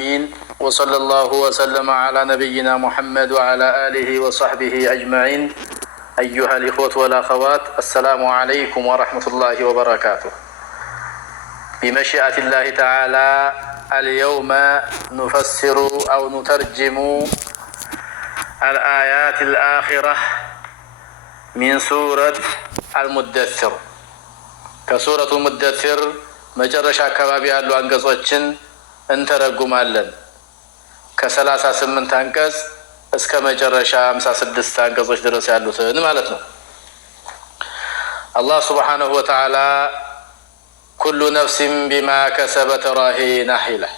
العالمين وصلى الله وسلم على نبينا محمد وعلى آله وصحبه أجمعين. أيها الإخوة والأخوات، السلام عليكم ورحمة الله وبركاته. بمشيئة الله تعالى اليوم نفسر أو نترجم الآيات الآخرة من سورة المدثر. كسورة المدثر መጨረሻ አካባቢ ያሉ አንቀጾችን እንተረጉማለን። ከ38 አንቀጽ እስከ መጨረሻ 56 አንቀጾች ድረስ ያሉትን ማለት ነው። አላህ ሱብሓነሁ ወተዓላ ኩሉ ነፍሲን ቢማ ከሰበት ረሂና ይላል።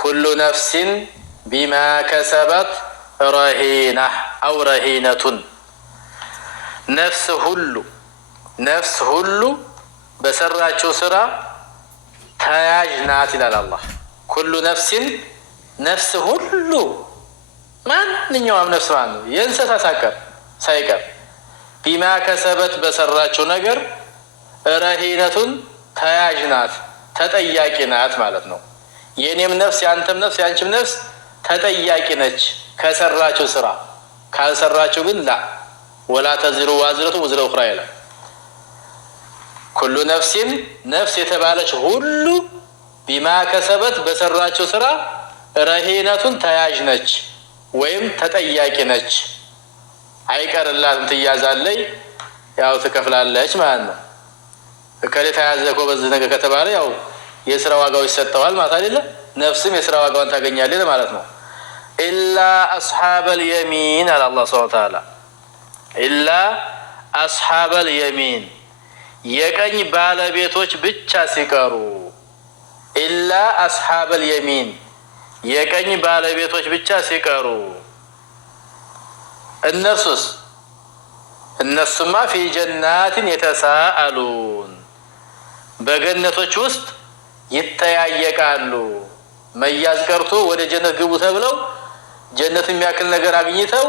ኩሉ ነፍሲን ቢማ ከሰበት ረሂና አው ረሂነቱን፣ ነፍስ ሁሉ በሰራቸው ስራ ተያዥ ናት ይላል አላህ። ኩሉ ነፍሲን፣ ነፍስ ሁሉ፣ ማንኛውም ነፍስ ማለት ነው የእንስሳ ሳይቀር ቢማ ከሰበት በሰራቸው ነገር ረሂነቱን ተያዥ ናት፣ ተጠያቂ ናት ማለት ነው። የእኔም ነፍስ የአንተም ነፍስ የአንቺም ነፍስ ተጠያቂ ነች ከሰራቸው ስራ። ካልሰራቸው ግን ላ ወላ ተዚሩ ዋዝረቱ ወዝረ ኡኽራ ይላል። ኩሉ ነፍሲን፣ ነፍስ የተባለች ሁሉ ቢማ ከሰበት በሰራቸው ስራ ረሂነቱን ተያዥ ነች ወይም ተጠያቂ ነች። አይቀርላትም፣ ትያዛለች፣ ያው ትከፍላለች ማለት ነው። እከሌ ተያዘ እኮ በዚህ ነገር ከተባለ ያው የስራ ዋጋው ይሰጠዋል ማለት አይደለ? ነፍስም የስራ ዋጋውን ታገኛለች ማለት ነው። ኢላ አስሓበል የሚን አለ አላህ ሱብሓነሁ ወተዓላ። ኢላ አስሓበል የሚን፣ የቀኝ ባለቤቶች ብቻ ሲቀሩ። ኢላ አስሓበል የሚን፣ የቀኝ ባለቤቶች ብቻ ሲቀሩ። እነሱማ ፊ ጀናትን የተሳአሉን፣ በገነቶች ውስጥ ይጠያየቃሉ። መያዝ ቀርቶ ወደ ጀነት ግቡ ተብለው ጀነት የሚያክል ነገር አግኝተው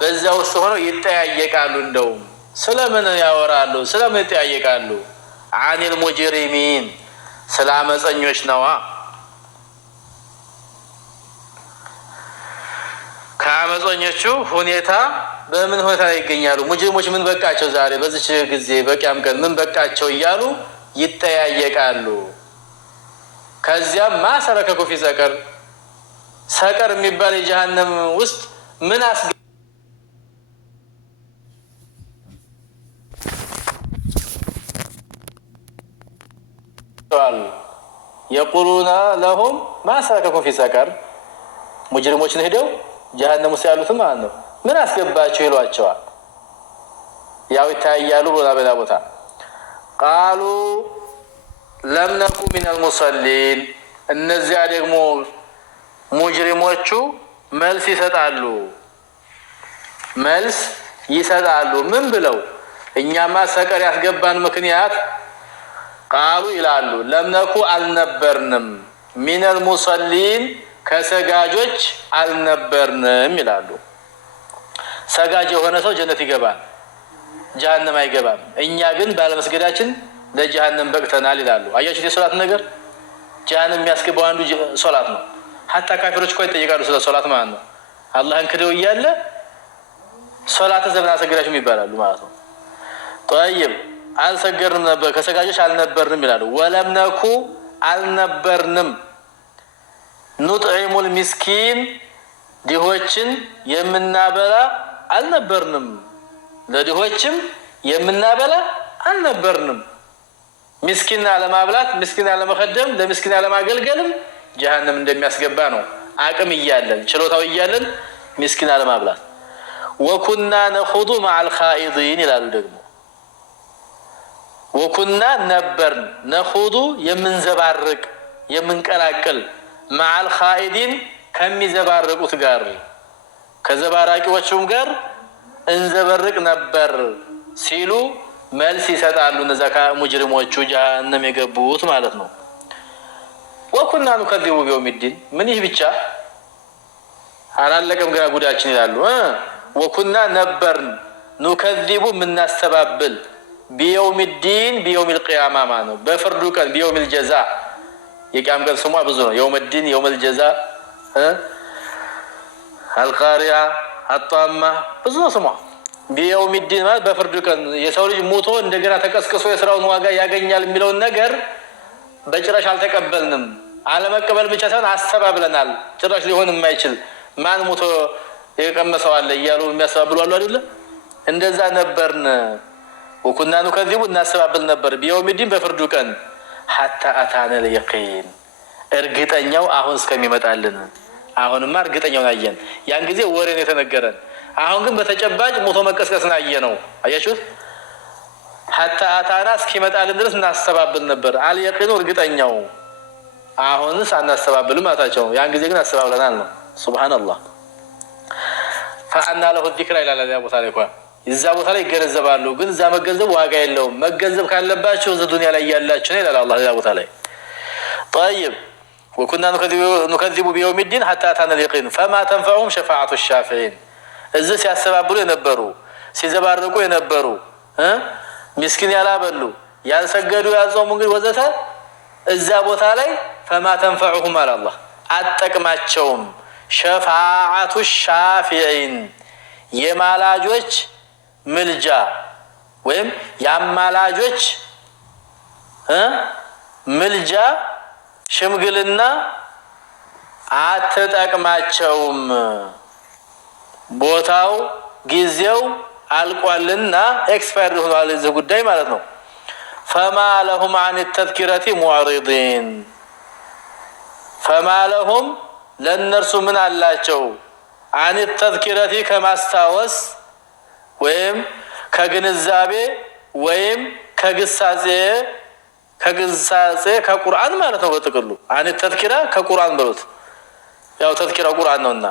በዛ ውስጥ ሆነው ይጠያየቃሉ። እንደውም ስለምን ያወራሉ? ስለምን ይጠያየቃሉ? አኒል ሙጅሪሚን፣ ስለ አመፀኞች ነዋ። ከአመፀኞቹ ሁኔታ በምን ሁኔታ ላይ ይገኛሉ? ሙጅሪሞች ምን በቃቸው ዛሬ በዚች ጊዜ በቂያም ቀን ምን በቃቸው እያሉ ይጠያየቃሉ። ከዚያም ማሰረከኩ ፊ ሰቀር፣ ሰቀር የሚባል የጀሃነም ውስጥ ምን የቁሉና ለሁም ማሰረከኩ ፊ ሰቀር፣ ሙጅሪሞችን ሄደው ጀሃነም ውስጥ ያሉትም ማለት ነው ምን አስገባቸው ይሏቸዋል። ያው ይታያሉ በላ ቦታ ቃሉ ለም ነኩ ሚነል ሙሰሊን። እነዚያ ደግሞ ሙጅሪሞቹ መልስ ይሰጣሉ። ምን ብለው? እኛማ ሰቀር ያስገባን ምክንያት ቃሉ ይላሉ ለም ነኩ አልነበርንም፣ ሚነል ሙሰሊን ከሰጋጆች አልነበርንም ይላሉ። ሰጋጅ የሆነ ሰው ጀነት ይገባል፣ ጀሃነም አይገባም። እኛ ግን ባለመስገዳችን ለጀሃነም በቅተናል ይላሉ። አያችሁት የሶላት ነገር? ጀሃነም የሚያስገባው አንዱ ሶላት ነው። ሀታ ካፊሮች እኮ ይጠይቃሉ ስለ ሶላት ማለት ነው። አላህን ክደው እያለ ሶላት ዘመን አልሰገዳችሁም ይባላሉ ማለት ነው። ጠይብ አልሰገድንም ነበር፣ ከሰጋጆች አልነበርንም ይላሉ። ወለም ነኩ አልነበርንም፣ ኑጥዒሙል ሚስኪን ድሆችን የምናበላ አልነበርንም፣ ለድሆችም የምናበላ አልነበርንም። ምስኪን አለማብላት፣ ምስኪን አለመከደም፣ ለምስኪን አለማገልገልም ጀሃነም እንደሚያስገባ ነው። አቅም እያለን ችሎታው እያለን ምስኪን አለማብላት። ወኩና ነኹዱ መዐል ኻኢዲን ይላሉ ደግሞ። ወኩና ነበርን፣ ነኹዱ የምንዘባርቅ የምንቀላቅል፣ መዐል ኻኢዲን ከሚዘባርቁት ጋር ከዘባራቂዎቹም ጋር እንዘበርቅ ነበር ሲሉ መልስ ይሰጣሉ። እነዛ ሙጅሪሞቹ ጀሃነም የገቡት ማለት ነው። ወኩና ኑከዚቡ ቢየውሚዲን፣ ምን ይህ ብቻ አላለቀም ገና ጉዳችን ይላሉ። ወኩና ነበርን ኑከዚቡ የምናስተባብል ቢየውሚዲን ቢየውሚል ቂያማ ማለት ነው፣ በፍርዱ ቀን ቢየውሚል ጀዛ የቂያም ቀን ስሟ ብዙ ነው። የውመ ዲን፣ የውመል ጀዛ፣ አልቃሪያ፣ አጧማ ብዙ ነው ስሟ። ቢየውም ዲን ማለት በፍርድ ቀን የሰው ልጅ ሞቶ እንደገና ተቀስቅሶ የስራውን ዋጋ ያገኛል የሚለውን ነገር በጭራሽ አልተቀበልንም። አለመቀበል ብቻ ሳይሆን አስተባብለናል። ጭራሽ ሊሆን የማይችል ማን ሞቶ የቀመሰው አለ እያሉ የሚያስተባብሉ አሉ አይደለ? እንደዛ ነበርን። ወኩና ኑከዚቡ እናስተባብል ነበር ቢየውም ዲን በፍርዱ ቀን ሐታ አታነል የቂን እርግጠኛው አሁን እስከሚመጣልን። አሁንማ እርግጠኛውን አየን። ያን ጊዜ ወሬን የተነገረን፣ አሁን ግን በተጨባጭ ሞቶ መቀስቀስን አየ ነው። አያችሁት? ሐታ አታና እስኪመጣልን ድረስ እናስተባብል ነበር። አልየቂኑ እርግጠኛው፣ አሁንስ አናስተባብልም ማለታቸው። ያን ጊዜ ግን አስተባብለናል ነው። ሱብሃንአላህ። ፈአና ለሁ ዚክራ ይላል ያ ቦታ ላይ እንኳን እዛ ቦታ ላይ ይገነዘባሉ። ግን እዛ መገንዘብ ዋጋ የለውም። መገንዘብ ካለባቸው እዛ ዱንያ ላይ ያላችሁ ይላል አላህ ያ ቦታ ላይ። طيب وكنا نكذب بيوم الدين حتى أتانا اليقين فما تنفعهم شفاعة الشافعين እዚህ ሲያስተባብሉ የነበሩ ሲዘባርቁ የነበሩ ምስኪን ያላበሉ ያልሰገዱ ያልጾሙ እንግዲህ ወዘተ እዛ ቦታ ላይ فما تنفعهم አለ አላህ አጠቅማቸውም ሸፋዓቱ ሻፊዒን የማላጆች ምልጃ ወይም የአማላጆች ምልጃ ሽምግልና አትጠቅማቸውም። ቦታው ጊዜው አልቋልና ኤክስፓየርድ ሆኗል እዚህ ጉዳይ ማለት ነው። ፈማ ለሁም አን ተዝኪረቲ ሙዕሪዲን ፈማ ለሁም ለእነርሱ ምን አላቸው? አን ተዝኪረቲ ከማስታወስ ወይም ከግንዛቤ ወይም ከግሳጼ ከቁርአን ማለት ነው። በጥቅሉ አን ተዝኪራ ከቁርአን በሉት። ያው ተዝኪራ ቁርአን ነውና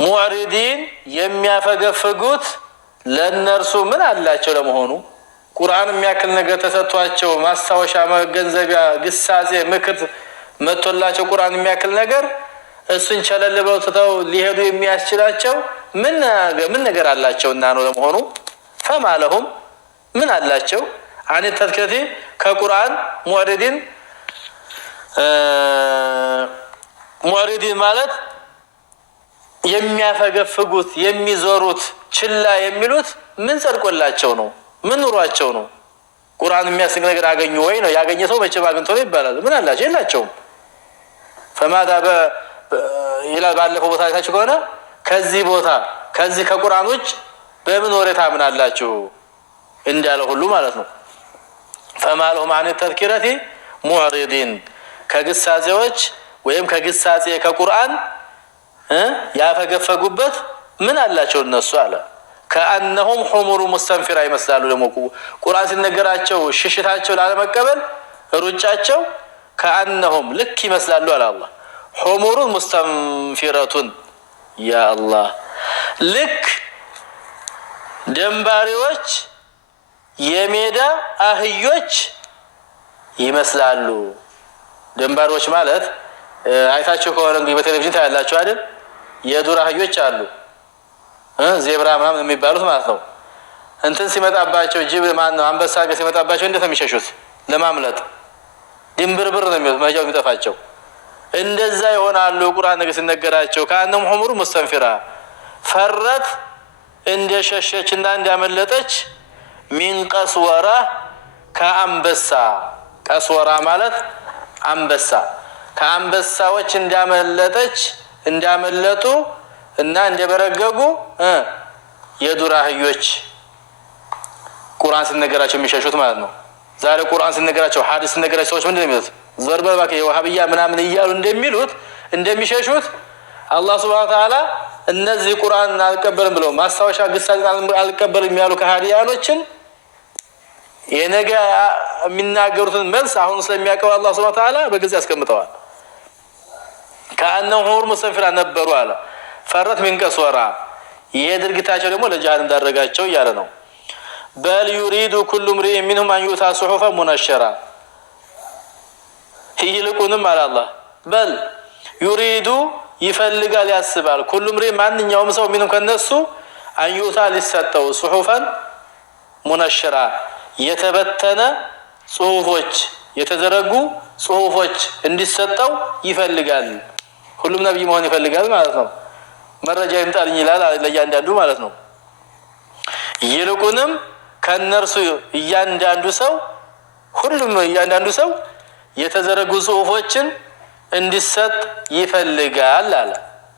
ሙዕሪዲን የሚያፈገፍጉት ለእነርሱ ምን አላቸው? ለመሆኑ ቁርአን የሚያክል ነገር ተሰጥቷቸው ማስታወሻ፣ መገንዘቢያ፣ ግሳጼ፣ ምክር መጥቶላቸው ቁርአን የሚያክል ነገር እሱን ቸለል ብለው ትተው ሊሄዱ የሚያስችላቸው ምን ነገር አላቸውና ነው? ለመሆኑ ፈማ ለሁም ምን አላቸው? አን ተዝኪረቲ ከቁርአን ሙዕሪዲን ማለት የሚያፈገፍጉት የሚዞሩት ችላ የሚሉት ምን ጸድቆላቸው ነው? ምን ኑሯቸው ነው? ቁርአን የሚያስቅ ነገር አገኙ ወይ ነው? ያገኘ ሰው መቼም አግኝቶ ነው ይባላል። ምን አላቸው? የላቸውም። ፈማዳ ይላል ባለፈው ቦታ አይታችሁ ከሆነ ከዚህ ቦታ ከዚህ ከቁርአን ውጭ በምን ወሬ ታምናላችሁ እንዳለ ሁሉ ማለት ነው። ፈማ ለሁም አን ተዝኪረቲ ሙዕሪዲን ከግሳጼዎች ወይም ከግሳጼ ከቁርአን ያፈገፈጉበት ምን አላቸው እነሱ አለ። ከአነሁም ሑሙሩ ሙስተንፊራ ይመስላሉ። ደግሞ ቁርአን ሲነገራቸው ሽሽታቸው ላለመቀበል ሩጫቸው ከአነሁም ልክ ይመስላሉ አለ አላህ። ሑሙሩ ሙስተንፊረቱን ያ አላህ ልክ ደንባሪዎች የሜዳ አህዮች ይመስላሉ። ደንባሪዎች ማለት አይታችሁ ከሆነ እንግዲህ በቴሌቪዥን ታያላችሁ አይደል? የዱር አህዮች አሉ ዜብራ ምናምን የሚባሉት ማለት ነው። እንትን ሲመጣባቸው ጅብ ማን ነው አንበሳ ሲመጣባቸው እንዴት ነው የሚሸሹት? ለማምለጥ ድንብርብር ነው የሚሉት መጃው የሚጠፋቸው። እንደዛ ይሆናሉ ቁርአን ነገር ሲነገራቸው ከአነሁም ሑሙሩ ሙስተንፊራ ፈረት እንደሸሸችና እንዳመለጠች ሚን ቀስወራ ከአንበሳ ቀስወራ ማለት አንበሳ ከአንበሳዎች እንዳመለጡ እና እንደበረገጉ የዱር አህዮች ቁርአን ሲነገራቸው የሚሸሹት ማለት ነው። ዛሬ ቁርአን ሲነገራቸው ሐዲስ ሲነገራቸው ሰዎች ምንድን ነው የሚሉት? ዘርበል ባከ የዋሃብያ ምናምን እያሉ እንደሚሉት እንደሚሸሹት አላህ ሱብሓነሁ ወተዓላ እነዚህ ቁርአን አልቀበልም ብለው ማስታወሻ ግሳጼ አልቀበልም ያሉ ከሃዲያኖችን የነገ የሚናገሩትን መልስ አሁን ስለሚያውቀው አላህ ሱብሓነሁ ወተዓላ በግልጽ ያስቀምጠዋል። ከአነሁም ሑሙሩ ሙስተንፊራ ነበሩ አለ። ፈረት ሚን ቀስወራ ይሄ ድርጊታቸው ደግሞ ለጀሃነም እንዳረጋቸው እያለ ነው። በል ዩሪዱ ኩሉ ምሪእ ሚንሁም አን ዩእታ ሱሑፈን ሙነሸራ ይልቁንም አለ አላህ በል ዩሪዱ ይፈልጋል ያስባል ኩሉ ምሪእ ማንኛውም ሰው ሚንሁም ከነሱ አን ዩእታ ሊሰጠው ሱሑፈን ሙነሸራ የተበተነ ጽሁፎች የተዘረጉ ጽሁፎች እንዲሰጠው ይፈልጋል። ሁሉም ነብይ መሆን ይፈልጋል ማለት ነው። መረጃ ይምጣልኝ ይላል ለእያንዳንዱ ማለት ነው። ይልቁንም ከነርሱ እያንዳንዱ ሰው የተዘረጉ ጽሁፎችን እንዲሰጥ ይፈልጋል አለ።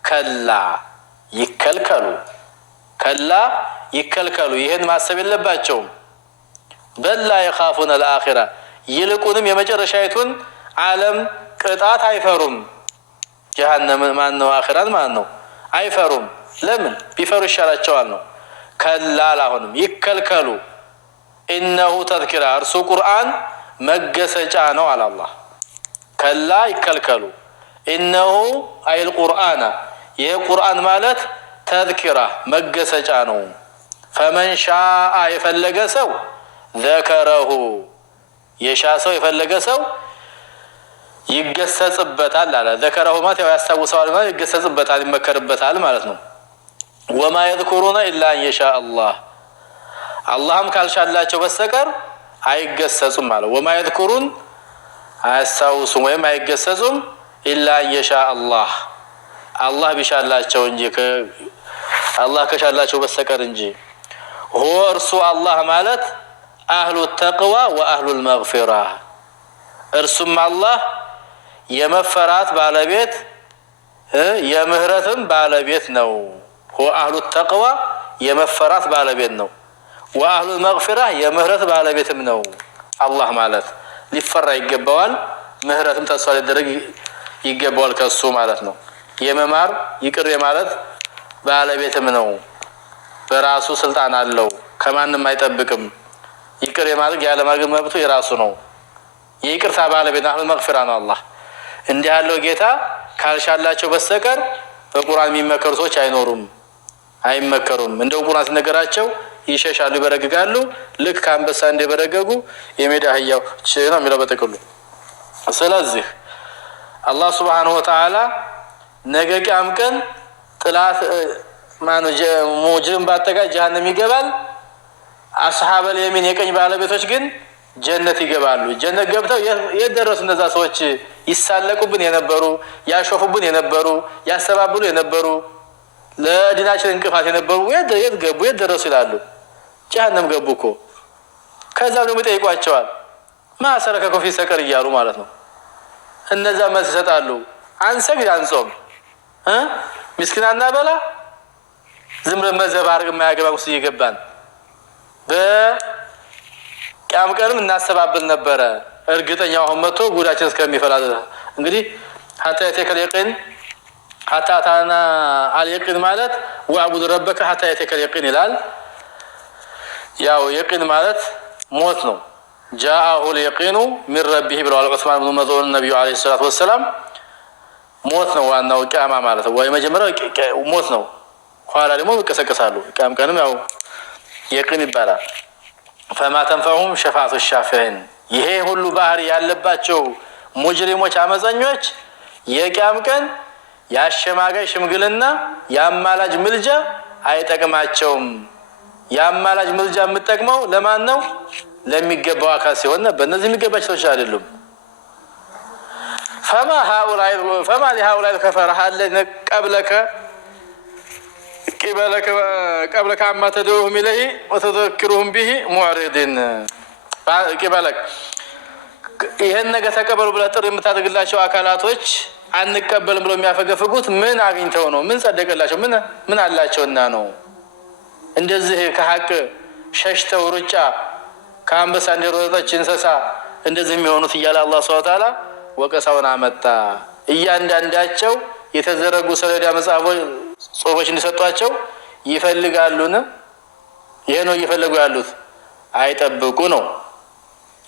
ከላ ይከልከሉ ይሄን ማሰብ የለባቸውም። በላ يخافون الآخرة ይልቁንም የመጨረሻይቱን ዓለም ቅጣት አይፈሩም። ጀሃነም ማን ነው? አኺራን ማን ነው? አይፈሩም። ለምን ቢፈሩ ይሻላቸዋል ነው። ከላ አሁንም ይከልከሉ። ኢነሁ ተዝኪራ እርሱ ቁርአን መገሰጫ ነው አለ አላህ። ከላ ይከልከሉ። ኢነሁ አይል ቁርአን ይህ ቁርአን ማለት ተዝኪራ መገሰጫ ነው። ፈመን ሻአ የፈለገ ሰው ዘከረሁ የሻ ሰው የፈለገ ሰው ይገሰጽበታል አለ። ዘከረሁ ማለት ያው ያስታውሰዋል ማለት ይገሰጽበታል ይመከርበታል ማለት ነው። ወማ يذكرون الا ان يشاء الله አላህም ካልሻላቸው በስተቀር አይገሰጹም ማለት ወማ يذكرون አያስታውሱም ወይም አይገሰጹም الا ان يشاء الله አላህ ቢሻላቸው እንጂ አላህ ከሻላቸው በስተቀር እንጂ هو እርሱ አላህ ማለት አህሉ التقوى واهل المغفرة እርሱም አላህ የመፈራት ባለቤት የምህረትም ባለቤት ነው። هو اهل التقوى የመፈራት ባለቤት ነው። واهل المغفرة የምህረት ባለቤትም ነው። አላህ ማለት ሊፈራ ይገባዋል፣ ምህረትም ተስፋ ሊደረግ ይገባዋል ከሱ ማለት ነው። የመማር ይቅር የማለት ባለቤትም ነው። በራሱ ስልጣን አለው፣ ከማንም አይጠብቅም። ይቅር የማድረግ ያለ ማድረግ መብቱ የራሱ ነው። የይቅርታ ባለቤት አህሉ መግፊራ ነው አላህ። እንዲህ ያለው ጌታ ካልሻላቸው በስተቀር በቁርአን የሚመከሩ ሰዎች አይመከሩም። እንደው ቁርአን ሲነገራቸው ይሸሻሉ፣ ይበረግጋሉ። ልክ ከአንበሳ እንደበረገጉ የሜዳ አህያዎች ነው የሚለው በጥቅሉ። ስለዚህ አላህ ሱብሓነሁ ወተዓላ ነገ ቂያም ቀን ጥላት ሙጅሪም ባጠቃላይ ጀሃነም ይገባል። አስሐበል የሚን የቀኝ ባለቤቶች ግን ጀነት ይገባሉ። ጀነት ገብተው የደረሱ እነዛ ሰዎች ይሳለቁብን የነበሩ ያሾፉብን የነበሩ ያስተባብሉ የነበሩ ለዲናችን እንቅፋት የነበሩ የት ገቡ የት ደረሱ ይላሉ። ጀሃነም ገቡ እኮ። ከዛም ደግሞ ይጠይቋቸዋል ማሰረከኩም ፊ ሰቀር እያሉ ማለት ነው። እነዛ መልስ ይሰጣሉ። አንሰግድ አንጾም ምስኪን አናበላ ዝም ብለን መዘባረቅ የማያገባ ውስጥ እየገባን በቂያም ቀንም እናሰባብል ነበረ። እርግጠኛው አሁን መጥቶ ጉዳችን እስከሚፈላ እንግዲህ ሐታ የተከለ የቂን ሐታ ታና አልየቂን ማለት ወአቡድ ረበከ ሐታ የተከለ የቂን ይላል። ያው የቂን ማለት ሞት ነው። جاءه اليقين من ربه ብለዋል ዑስማን ኢብኑ መዝዑን ነብዩ አለይሂ ሰላቱ ወሰለም። ሞት ነው ዋናው ቂያማ ማለት ወይ መጀመሪያው ሞት ነው። ኋላ ደግሞ ይቀሰቀሳሉ። ቂያም ቀንም ያው የቂን ይባላል። فما تنفعهم شفاعة الشافعين ይሄ ሁሉ ባህሪ ያለባቸው ሙጅሪሞች አመፀኞች የቂያም ቀን ያሸማጋይ ሽምግልና ያማላጅ ምልጃ አይጠቅማቸውም። ያማላጅ ምልጃ የምትጠቅመው ለማን ነው? ለሚገባው አካል ሲሆን በእነዚህ የሚገባቸው ሰዎች አይደሉም። فما لهؤلاء الكفرة الذين قبلك عما تدعوهم إليه وتذكرهم به معرضين قبلك ይሄን ነገር ተቀበሉ ብለህ ጥሪ የምታደርግላቸው አካላቶች አንቀበልም ብለው የሚያፈገፍጉት ምን አግኝተው ነው? ምን ጸደቀላቸው? ምን አላቸውና ነው እንደዚህ ከሐቅ ሸሽተው ሩጫ ከአንበሳ እንደሮጠች እንስሳ እንደዚህ የሚሆኑት እያለ አላህ ሱብሓነሁ ወተዓላ ወቀሳውን አመጣ። እያንዳንዳቸው የተዘረጉ ሰሌዳ መጽሐፎች ጽሁፎች እንዲሰጧቸው ይፈልጋሉን? ይሄ ነው እየፈለጉ ያሉት። አይጠብቁ ነው።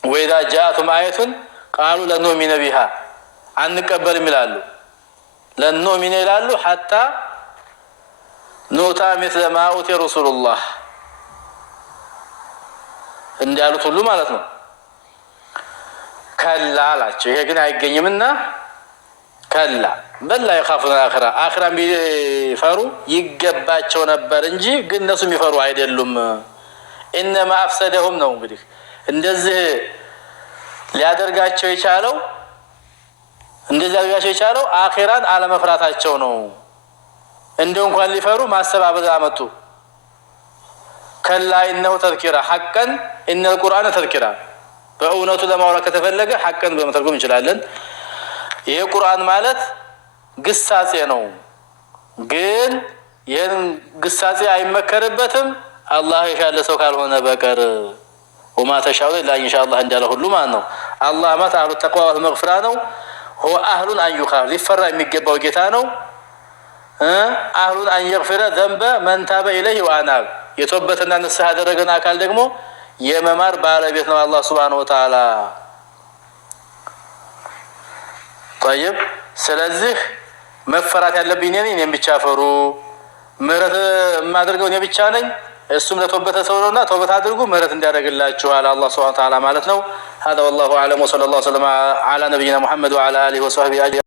ወይዛ ጃአቱም አየቱን ቃሉ ለኑእሚነ ቢሃ አንቀበልም ይላሉ። ለኑእሚነ ይላሉ ሐታ ኑታ مثل ما أوتي رسول الله እንዳሉት ሁሉ ማለት ነው። ከላ አላቸው። ይሄ ግን አይገኝምና ከላ በላ يخافون الآخرة አኺራን ቢፈሩ ይገባቸው ነበር እንጂ ግን እነሱ የሚፈሩ አይደሉም። إنما أفسدهم ነው እንግዲህ እንደዚህ ሊያደርጋቸው የቻለው እንደዚያ ቢያቸው የቻለው አኺራን አለመፍራታቸው ነው። እንደው እንኳን ሊፈሩ ማሰባበዝ አመጡ። ከላ ኢነሁ ተዝኪራ ሐቀን ኢነል ቁርአን ተዝኪራ። በእውነቱ ለማውራት ከተፈለገ ሐቀን በመተርጎም እንችላለን። ይሄ ቁርአን ማለት ግሳጼ ነው። ግን ይህን ግሳጼ አይመከርበትም አላህ የሻለ ሰው ካልሆነ በቀር። ወማ ተሻኡ ኢላ ኢንሻአላህ እንዳለ ሁሉ ማለት ነው። አላህ ማለት አህሉ ተቅዋ ወልመግፊራ ነው። هو أهل أن يخاف لفرع የሚገባው ጌታ ነው። أهل أن يغفر ذنب من تاب إليه وأناب የተወበተና ንስሐ ያደረገን አካል ደግሞ የመማር ባለቤት ነው አላህ Subhanahu Wa Ta'ala። طيب ስለዚህ መፈራት ያለብኝ እኔን ብቻ ፈሩ። ምህረት ማድረገው እኔ ብቻ ነኝ። እሱም ለተወበተ ሰው ነውና ተውበት አድርጉ ምህረት እንዲያደርግላችኋል አላህ Subhanahu Wa Ta'ala ማለት ነው። هذا والله أعلم وصلى الله وسلم على نبينا محمد وعلى آله وصحبه أجمعين.